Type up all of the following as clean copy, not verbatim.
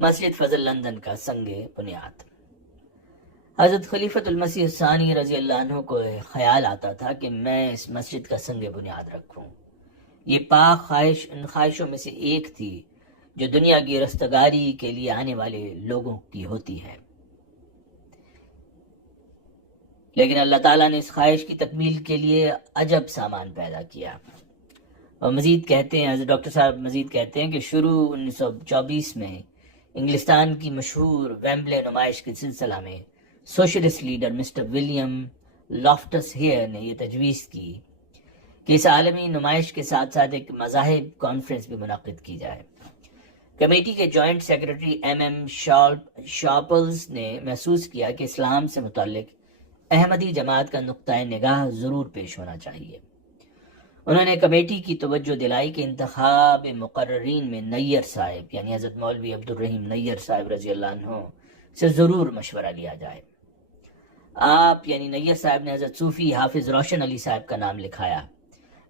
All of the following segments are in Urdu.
مسجد فضل لندن کا سنگ بنیاد۔ حضرت خلیفۃ المسیح الثانی رضی اللہ عنہ کو خیال آتا تھا کہ میں اس مسجد کا سنگ بنیاد رکھوں۔ یہ پاک خواہش ان خواہشوں میں سے ایک تھی جو دنیا کی رستگاری کے لیے آنے والے لوگوں کی ہوتی ہے، لیکن اللہ تعالیٰ نے اس خواہش کی تکمیل کے لیے عجب سامان پیدا کیا۔ اور مزید کہتے ہیں، حضرت ڈاکٹر صاحب مزید کہتے ہیں کہ شروع 1924 میں انگلستان کی مشہور ویمبلے نمائش کے سلسلہ میں socialist leader mister William Loftus Hare نے یہ تجویز کی کہ اس عالمی نمائش کے ساتھ ساتھ ایک مذاہب کانفرنس بھی منعقد کی جائے۔ کمیٹی کے جوائنٹ سیکرٹری ایم شارپلز نے محسوس کیا کہ اسلام سے متعلق احمدی جماعت کا نقطۂ نگاہ ضرور پیش ہونا چاہیے۔ انہوں نے کمیٹی کی توجہ دلائی کہ انتخاب مقررین میں نیر صاحب یعنی حضرت مولوی عبدالرحیم نیر صاحب رضی اللہ عنہ سے ضرور مشورہ لیا جائے۔ آپ یعنی نیر صاحب نے حضرت صوفی حافظ روشن علی صاحب کا نام لکھایا،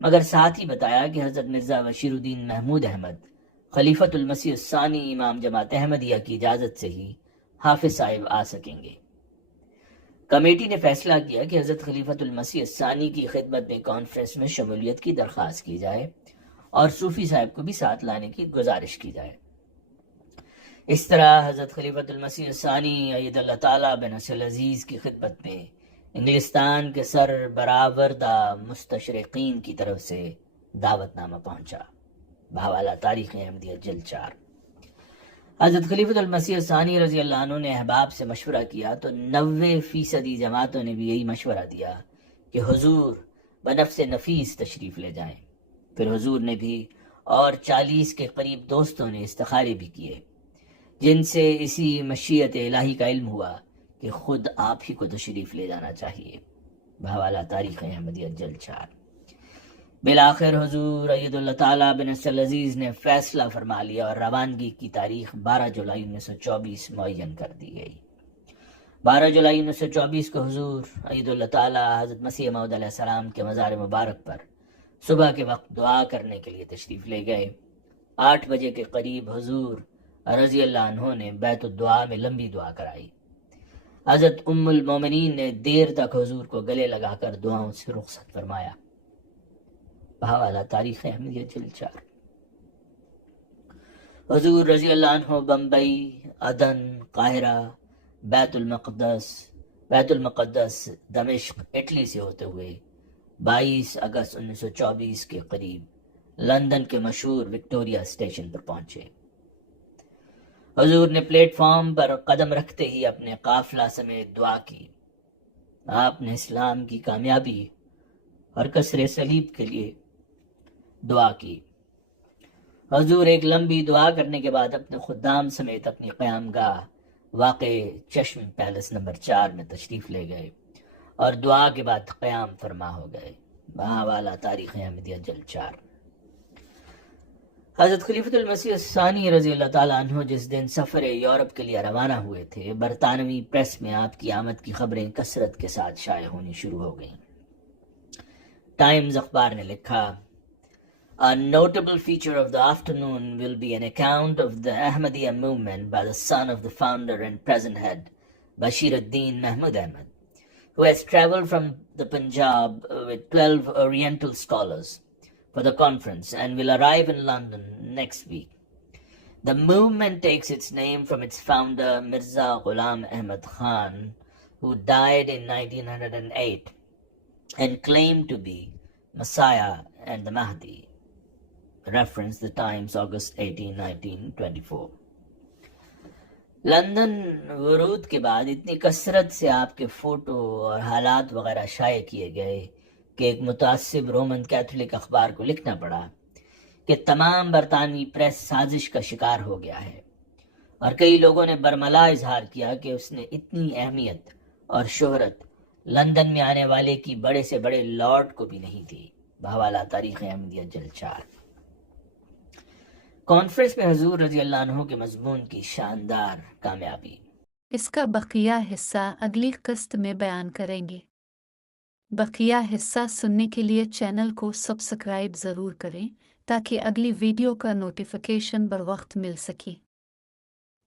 مگر ساتھ ہی بتایا کہ حضرت مرزا بشیر الدین محمود احمد خلیفۃ المسیح الثانی امام جماعت احمدیہ کی اجازت سے ہی حافظ صاحب آ سکیں گے۔ کمیٹی نے فیصلہ کیا کہ حضرت خلیفۃ المسیح الثانی کی خدمت میں کانفرنس میں شمولیت کی درخواست کی جائے اور صوفی صاحب کو بھی ساتھ لانے کی گزارش کی جائے۔ اس طرح حضرت خلیفۃ المسیح الثانی اید اللہ تعالیٰ بنصر العزیز کی خدمت میں انگلستان کے سربراوردہ مستشرقین کی طرف سے دعوت نامہ پہنچا۔ بحوالہ تاریخ احمدیت جلد 4۔ حضرت خلیفۃ المسیح الثانی رضی اللہ عنہ نے احباب سے مشورہ کیا تو 90% جماعتوں نے بھی یہی مشورہ دیا کہ حضور بنفس نفیس تشریف لے جائیں۔ پھر حضور نے بھی اور 40 کے قریب دوستوں نے استخارے بھی کیے، جن سے اسی مشیت الہی کا علم ہوا کہ خود آپ ہی کو تشریف لے جانا چاہیے۔ بحوالہ تاریخ احمدیت جلد 4۔ بالآخر حضور اید اللہ تعالیٰ بنصر العزیز نے فیصلہ فرما لیا اور روانگی کی تاریخ 12 جولائی 1924 معین کر دی گئی۔ 12 جولائی 1924 کو حضور اید اللہ تعالیٰ حضرت مسیح موعود علیہ السلام کے مزار مبارک پر صبح کے وقت دعا کرنے کے لیے تشریف لے گئے۔ 8 بجے کے قریب حضور رضی اللہ عنہ نے بیت الدعا میں لمبی دعا کرائی۔ حضرت ام المومنین نے دیر تک حضور کو گلے لگا کر دعاؤں سے رخصت فرمایا۔ بحوالہ تاریخ احمدیت جلد 4۔ حضور رضی اللہ عنہ بمبئی، عدن، قاہرہ، بیت المقدس، دمشق، اٹلی سے ہوتے ہوئے 22 اگست 1924 کے قریب لندن کے مشہور وکٹوریہ اسٹیشن پر پہنچے۔ حضور نے پلیٹ فارم پر قدم رکھتے ہی اپنے قافلہ سمیت دعا کی۔ آپ نے اسلام کی کامیابی اور کسر صلیب کے لیے دعا کی۔ حضور ایک لمبی دعا کرنے کے بعد اپنے خدام سمیت اپنی قیام گاہ واقع چشم پیلس نمبر 4 میں تشریف لے گئے اور دعا کے بعد قیام فرما ہو گئے۔ بحوالہ تاریخ احمدیت جلد 4۔ حضرت خلیفۃ المسیح الثانی رضی اللہ تعالیٰ عنہ جس دن سفر یورپ کے لیے روانہ ہوئے تھے، برطانوی پریس میں آپ کی آمد کی خبریں کثرت کے ساتھ شائع ہونی شروع ہو گئیں۔ ٹائمز اخبار نے لکھا، A notable feature of the afternoon will be an account of the Ahmadiyya movement by the son of the founder and present head, Bashir ad-Din Mahmud Ahmad, who has travelled from the Punjab with 12 Oriental scholars for the conference and will arrive in London next week. The movement takes its name from its founder, Mirza Ghulam Ahmad Khan, who died in 1908 and claimed to be Messiah and the Mahdi. Reference The Times, August 18, 1924۔ London ورود کے بعد اتنی کثرت سے آپ کے فوٹو اور حالات وغیرہ شائع کیے گئے کہ ایک متعصب رومن کیتھولک اخبار کو لکھنا پڑا کہ تمام برطانوی پریس سازش کا شکار ہو گیا ہے، اور کئی لوگوں نے برملا اظہار کیا کہ اس نے اتنی اہمیت اور شہرت لندن میں آنے والے کی بڑے سے بڑے لارڈ کو بھی نہیں تھی۔ بحوالہ تاریخ احمدیت جلد 4۔ کانفرنس میں حضور رضی اللہ عنہ کے مضمون کی شاندار کامیابی۔ اس کا بقیہ حصہ اگلی قسط میں بیان کریں گے۔ بقیہ حصہ سننے کے لیے چینل کو سبسکرائب ضرور کریں تاکہ اگلی ویڈیو کا نوٹیفیکیشن بر وقت مل سکے۔